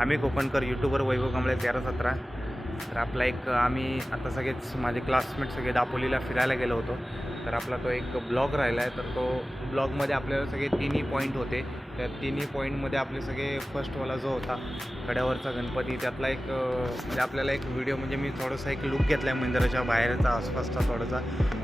आम्ही कोकणकर यूट्यूबर वैभव कांबळे 13-17. तर आपला एक आम्ही आता सगळेच माझे क्लासमेट सगळे दापोलीला फिरायला गेलो होतो. तर आपला तो एक ब्लॉग राहिला आहे. तर तो ब्लॉगमध्ये आपल्याला सगळे तिन्ही पॉईंट होते. त्या तिन्ही पॉईंटमध्ये आपले सगळे फर्स्टवाला जो होता कड्यावरचा गणपती, त्यातला एक म्हणजे आपल्याला एक व्हिडिओ म्हणजे मी थोडासा एक लुक घेतला आहे मंदिराच्या बाहेरचा आसपासचा थोडासा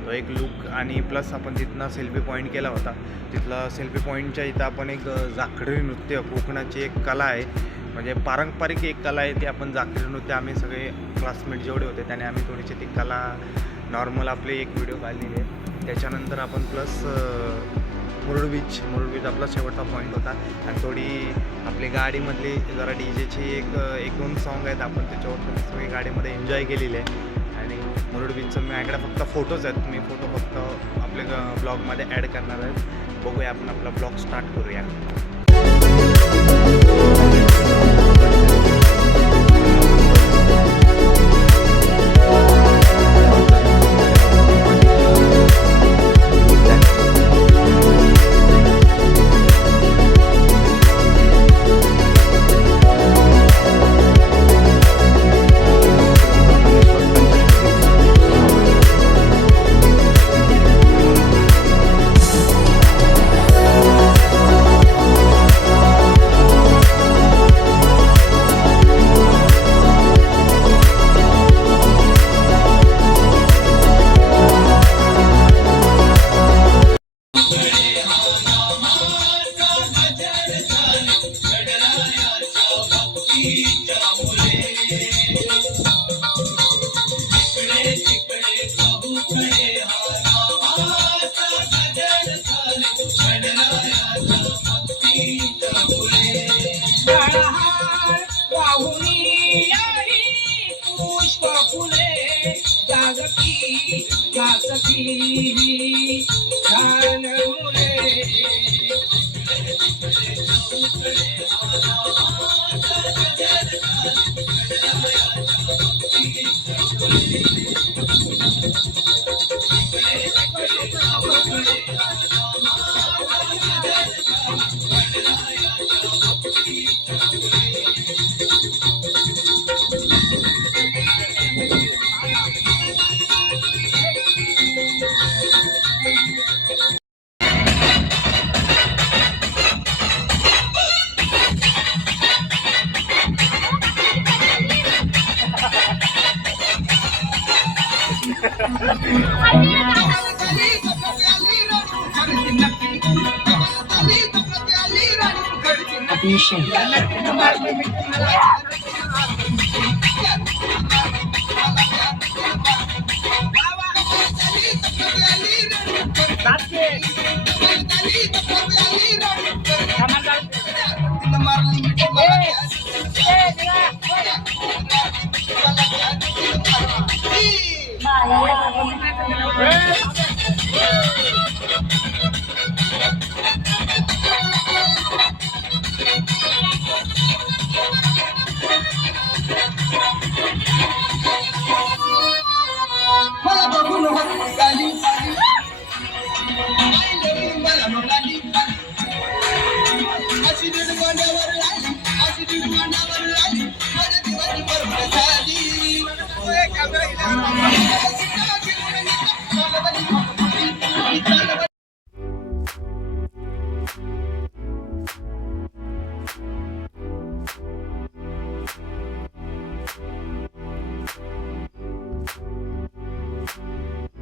तो एक लुक, आणि प्लस आपण तिथनं सेल्फी पॉईंट केला होता. तिथला सेल्फी पॉईंटच्या इथं आपण एक जाखडी नृत्य, कोकणाची एक कला आहे, म्हणजे पारंपरिक एक कला आहे ती आपण जाखडी नृत्य, आम्ही सगळे क्लासमेट जेवढे होते त्याने आम्ही थोडीशी ती कला नॉर्मल आपली एक व्हिडिओ काढलेली आहे. त्याच्यानंतर आपण प्लस मुरुड बीच आपला शेवटचा पॉईंट होता. आणि थोडी आपली गाडीमधली जरा डीजेची एक दोन सॉन्ग आहेत, आपण त्याच्यावर सगळी गाडीमध्ये एन्जॉय केलेली आहे. आणि मुरुड बीचचं माझ्याकडे फक्त फोटोज आहेत, मी फोटो फक्त आपल्या ब्लॉगमध्ये ॲड करणार आहेत. बघूया, आपण आपला ब्लॉग स्टार्ट करूया.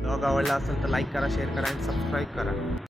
ब्लॉग आवडला असेल तर लाईक करा, शेअर करा आणि सबस्क्राईब करा.